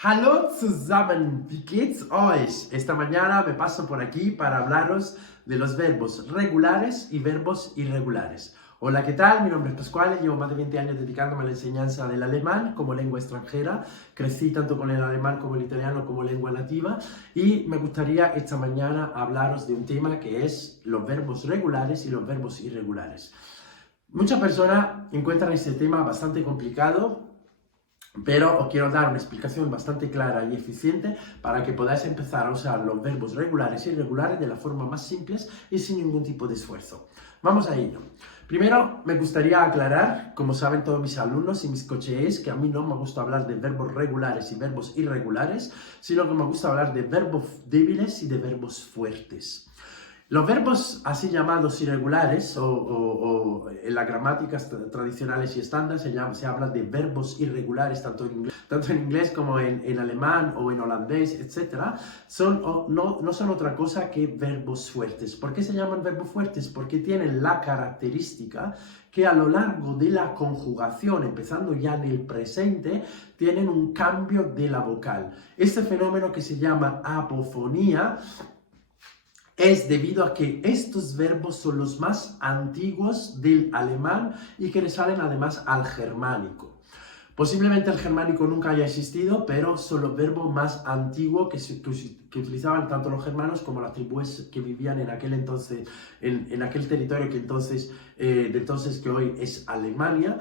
Hallo zusammen, wie geht's euch? Esta mañana me paso por aquí para hablaros de los verbos regulares y verbos irregulares. Hola, ¿qué tal? Mi nombre es Pascual, llevo más de 20 años dedicándome a la enseñanza del alemán como lengua extranjera. Crecí tanto con el alemán como el italiano como lengua nativa y me gustaría esta mañana hablaros de un tema que es los verbos regulares y los verbos irregulares. Muchas personas encuentran este tema bastante complicado, pero os quiero dar una explicación bastante clara y eficiente para que podáis empezar a usar los verbos regulares y irregulares de la forma más simple y sin ningún tipo de esfuerzo. Vamos a ello. Primero, me gustaría aclarar, como saben todos mis alumnos y mis coaches, que a mí no me gusta hablar de verbos regulares y verbos irregulares, sino que me gusta hablar de verbos débiles y de verbos fuertes. Los verbos así llamados irregulares o en las gramáticas tradicionales y estándar se habla de verbos irregulares tanto en inglés como en alemán o en holandés, etc. No son otra cosa que verbos fuertes. ¿Por qué se llaman verbos fuertes? Porque tienen la característica que a lo largo de la conjugación, empezando ya en el presente, tienen un cambio de la vocal. Este fenómeno que se llama apofonía es debido a que estos verbos son los más antiguos del alemán y que le salen además al germánico. Posiblemente el germánico nunca haya existido, pero son los verbos más antiguos que utilizaban tanto los germanos como las tribus que vivían en aquel entonces, en aquel territorio que entonces, que hoy es Alemania.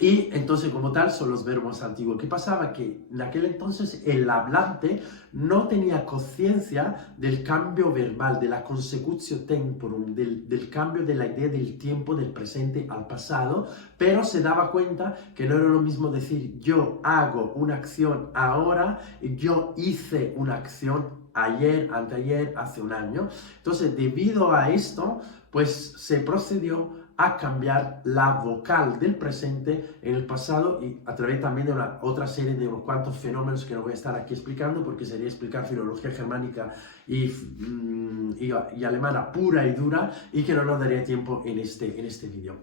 Y entonces, como tal, son los verbos antiguos. ¿Qué pasaba? Que en aquel entonces el hablante no tenía conciencia del cambio verbal, de la consecutio temporum, del cambio de la idea del tiempo, del presente al pasado, pero se daba cuenta que no era lo mismo decir yo hago una acción ahora y yo hice una acción ayer, anteayer, hace un año. Entonces, debido a esto, pues se procedió a cambiar la vocal del presente en el pasado y a través también de una otra serie de unos cuantos fenómenos que no voy a estar aquí explicando porque sería explicar filología germánica y alemana pura y dura y que no nos daría tiempo en este vídeo.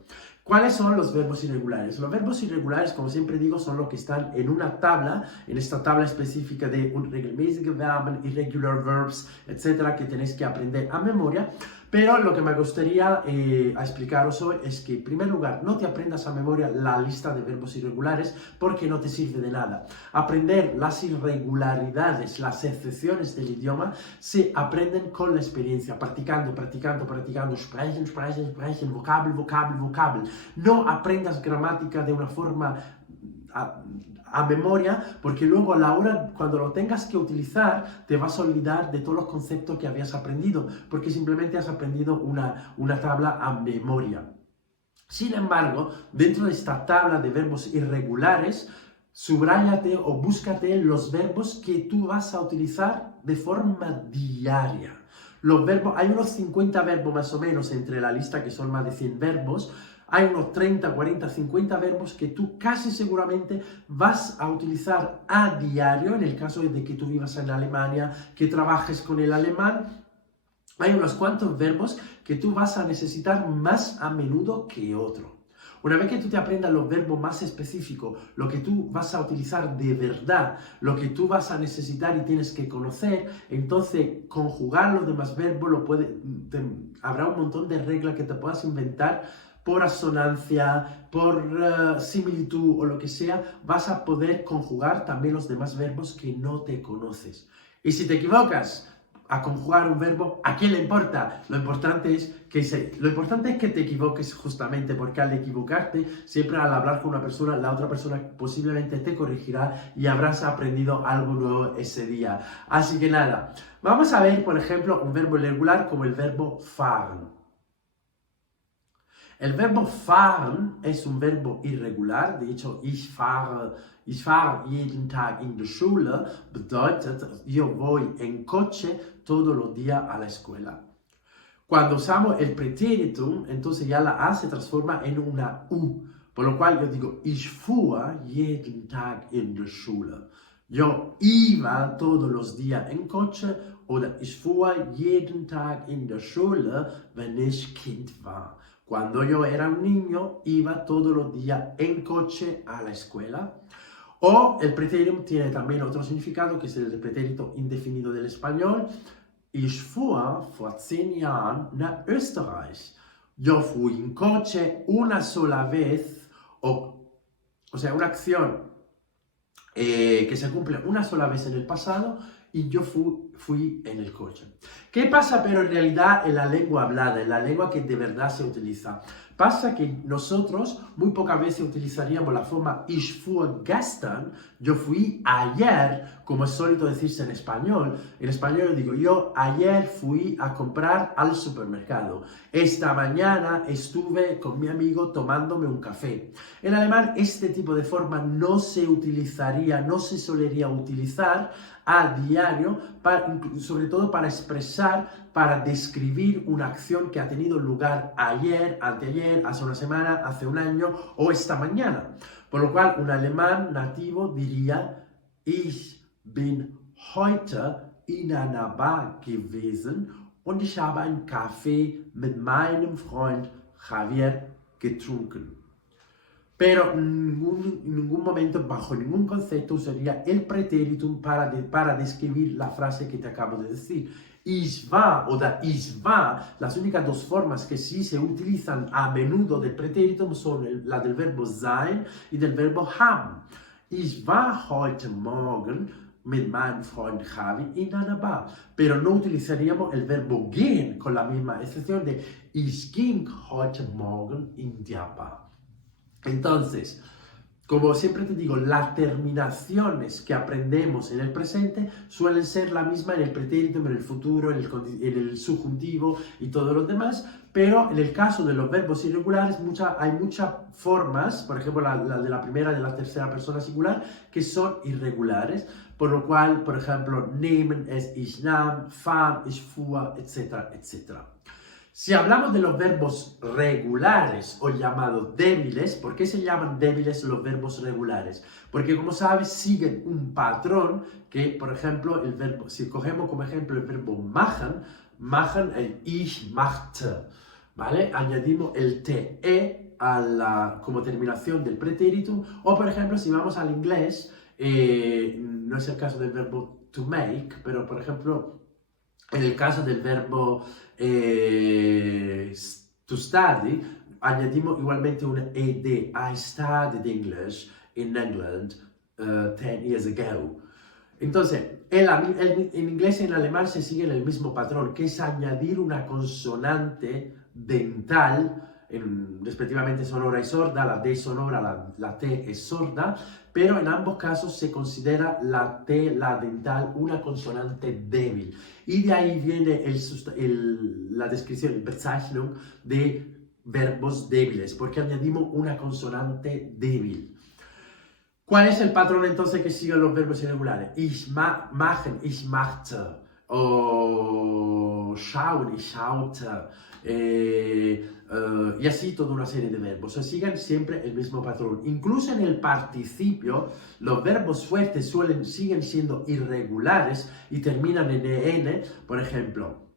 ¿Cuáles son los verbos irregulares? Los verbos irregulares, como siempre digo, son los que están en una tabla, en esta tabla específica de unregelmäßige Verben, irregular verbs, etcétera, que tenéis que aprender a memoria. Pero lo que me gustaría explicaros hoy es que, en primer lugar, no te aprendas a memoria la lista de verbos irregulares porque no te sirve de nada. Aprender las irregularidades, las excepciones del idioma, se aprenden con la experiencia, practicando, sprechen, Vokabel. No aprendas gramática de una forma a memoria, porque luego a la hora, cuando lo tengas que utilizar, te vas a olvidar de todos los conceptos que habías aprendido, porque simplemente has aprendido una tabla a memoria. Sin embargo, dentro de esta tabla de verbos irregulares, subráyate o búscate los verbos que tú vas a utilizar de forma diaria. Los verbos, hay unos 50 verbos más o menos entre la lista, que son más de 100 verbos. Hay unos 30, 40, 50 verbos que tú casi seguramente vas a utilizar a diario, en el caso de que tú vivas en Alemania, que trabajes con el alemán. Hay unos cuantos verbos que tú vas a necesitar más a menudo que otro. Una vez que tú te aprendas los verbos más específicos, lo que tú vas a utilizar de verdad, lo que tú vas a necesitar y tienes que conocer, entonces conjugar los demás verbos habrá un montón de reglas que te puedas inventar por asonancia, por similitud o lo que sea, vas a poder conjugar también los demás verbos que no te conoces. Y si te equivocas a conjugar un verbo, ¿a quién le importa? Lo importante es que te equivoques justamente, porque al equivocarte, siempre al hablar con una persona, la otra persona posiblemente te corregirá y habrás aprendido algo nuevo ese día. Así que nada, vamos a ver, por ejemplo, un verbo irregular como el verbo fahren. El verbo fahren es un verbo irregular, de hecho, ich fahre jeden Tag in die Schule, bedeutet, yo voy en coche todos los días a la escuela. Cuando usamos el pretéritum, entonces ya la A se transforma en una U, por lo cual yo digo, ich fuhr jeden Tag in die Schule. Yo iba todos los días en coche, oder ich fuhr jeden Tag in der Schule, wenn ich Kind war. Cuando yo era un niño, iba todos los días en coche a la escuela. O el pretérito tiene también otro significado, que es el pretérito indefinido del español. Ich fuhr vor 10 Jahren nach Österreich. Yo fui en coche una sola vez, o sea, una acción que se cumple una sola vez en el pasado y yo fui en el coche. ¿Qué pasa pero en realidad en la lengua hablada, en la lengua que de verdad se utiliza? Pasa que nosotros muy pocas veces utilizaríamos la forma ich fuhr gestern, yo fui ayer, como es sólido decirse en español. En español digo, yo ayer fui a comprar al supermercado. Esta mañana estuve con mi amigo tomándome un café. En alemán este tipo de forma no se utilizaría, no se solería utilizar a diario, sobre todo para expresar, para describir una acción que ha tenido lugar ayer, anteayer, hace una semana, hace un año o esta mañana. Por lo cual, un alemán nativo diría, ich bin heute in einer Bar gewesen und ich habe einen Kaffee mit meinem Freund Javier getrunken. Pero en ningún momento, bajo ningún concepto, usaría el pretéritum para describir la frase que te acabo de decir. Ich war oder ich war, las únicas dos formas que sí se utilizan a menudo del pretéritum son la del verbo sein y del verbo haben. Ich war heute Morgen mit meinem Freund Javi in einer Bar. Pero no utilizaríamos el verbo gehen con la misma excepción de ich ging heute Morgen in der Bar. Entonces, como siempre te digo, las terminaciones que aprendemos en el presente suelen ser la misma en el pretérito, en el futuro, en el subjuntivo y todos los demás, pero en el caso de los verbos irregulares hay muchas formas, por ejemplo la de la primera y de la tercera persona singular, que son irregulares, por lo cual, por ejemplo, nehmen es ich nahm, fahren, ich fuhr, etcétera, etcétera. Si hablamos de los verbos regulares o llamados débiles, ¿por qué se llaman débiles los verbos regulares? Porque, como sabes, siguen un patrón que, por ejemplo, el verbo, si cogemos como ejemplo el verbo machen, el ich machte, ¿vale? Añadimos el te como terminación del pretérito, o, por ejemplo, si vamos al inglés, no es el caso del verbo to make, pero, por ejemplo, en el caso del verbo to study, añadimos igualmente una ed. I studied English in England 10 years ago. Entonces, en inglés y en alemán se sigue el mismo patrón, que es añadir una consonante dental, respectivamente sonora y sorda, la D sonora, la T es sorda, pero en ambos casos se considera la T, la dental, una consonante débil. Y de ahí viene la descripción, Bezeichnung de verbos débiles, porque añadimos una consonante débil. ¿Cuál es el patrón entonces que siguen los verbos irregulares? Ich machen, ich machte, o schauen, ich schaute, y así toda una serie de verbos. O sea, siguen siempre el mismo patrón. Incluso en el participio, los verbos fuertes siguen siendo irregulares y terminan en en. Por ejemplo,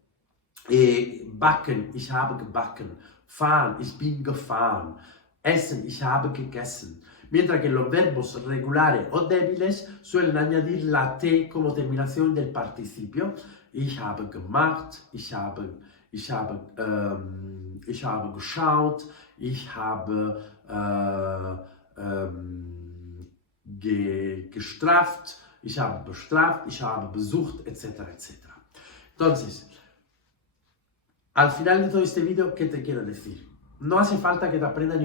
backen, ich habe gebacken, fahren, ich bin gefahren, essen, ich habe gegessen. Mientras que los verbos regulares o débiles suelen añadir la T como terminación del participio. Ich habe gemacht, ich habe geschaut, ich habe gestraft, ich habe bestraft, ich habe besucht, etcétera, etcétera. Entonces, al final de todo este vídeo, ¿qué te quiero decir? No hace falta que te aprendas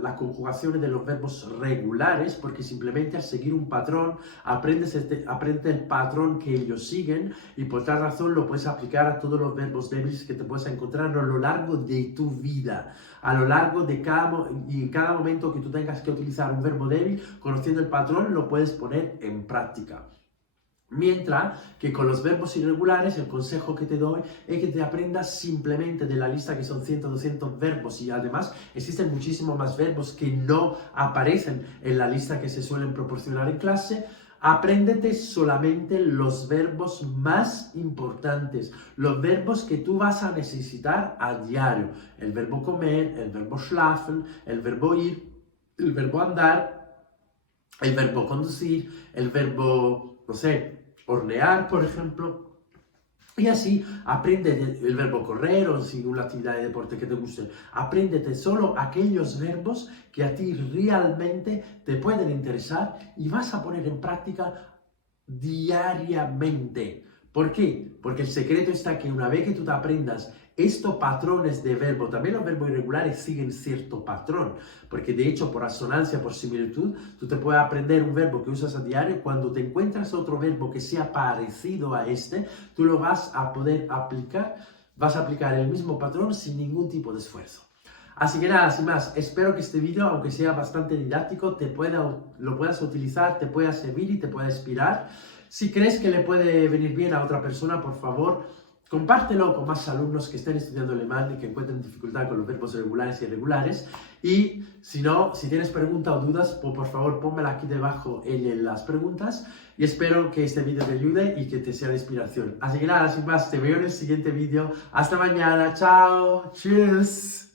las conjugaciones de los verbos regulares, porque simplemente al seguir un patrón, aprendes el patrón que ellos siguen y por tal razón lo puedes aplicar a todos los verbos débiles que te puedes encontrar a lo largo de tu vida. A lo largo de en cada momento que tú tengas que utilizar un verbo débil, conociendo el patrón, lo puedes poner en práctica. Mientras que con los verbos irregulares, el consejo que te doy es que te aprendas simplemente de la lista, que son 100, 200 verbos, y además existen muchísimos más verbos que no aparecen en la lista que se suelen proporcionar en clase. Apréndete solamente los verbos más importantes, los verbos que tú vas a necesitar a diario. El verbo comer, el verbo schlafen, el verbo ir, el verbo andar, el verbo conducir, el verbo, no sé, hornear, por ejemplo. Y así aprende el verbo correr o si una actividad de deporte que te guste. Apréndete solo aquellos verbos que a ti realmente te pueden interesar y vas a poner en práctica diariamente. ¿Por qué? Porque el secreto está que una vez que tú te aprendas estos patrones de verbo, también los verbos irregulares siguen cierto patrón, porque de hecho por asonancia, por similitud, tú te puedes aprender un verbo que usas a diario, cuando te encuentras otro verbo que sea parecido a este, tú lo vas a poder aplicar, vas a aplicar el mismo patrón sin ningún tipo de esfuerzo. Así que nada, sin más, espero que este vídeo, aunque sea bastante didáctico, lo puedas utilizar, te pueda servir y te pueda inspirar. Si crees que le puede venir bien a otra persona, por favor, compártelo con más alumnos que estén estudiando alemán y que encuentren dificultad con los verbos regulares y irregulares. Y si no, si tienes preguntas o dudas, pues por favor pónmela aquí debajo en las preguntas. Y espero que este vídeo te ayude y que te sea de inspiración. Así que nada, sin más, te veo en el siguiente vídeo. Hasta mañana, chao, tschüss.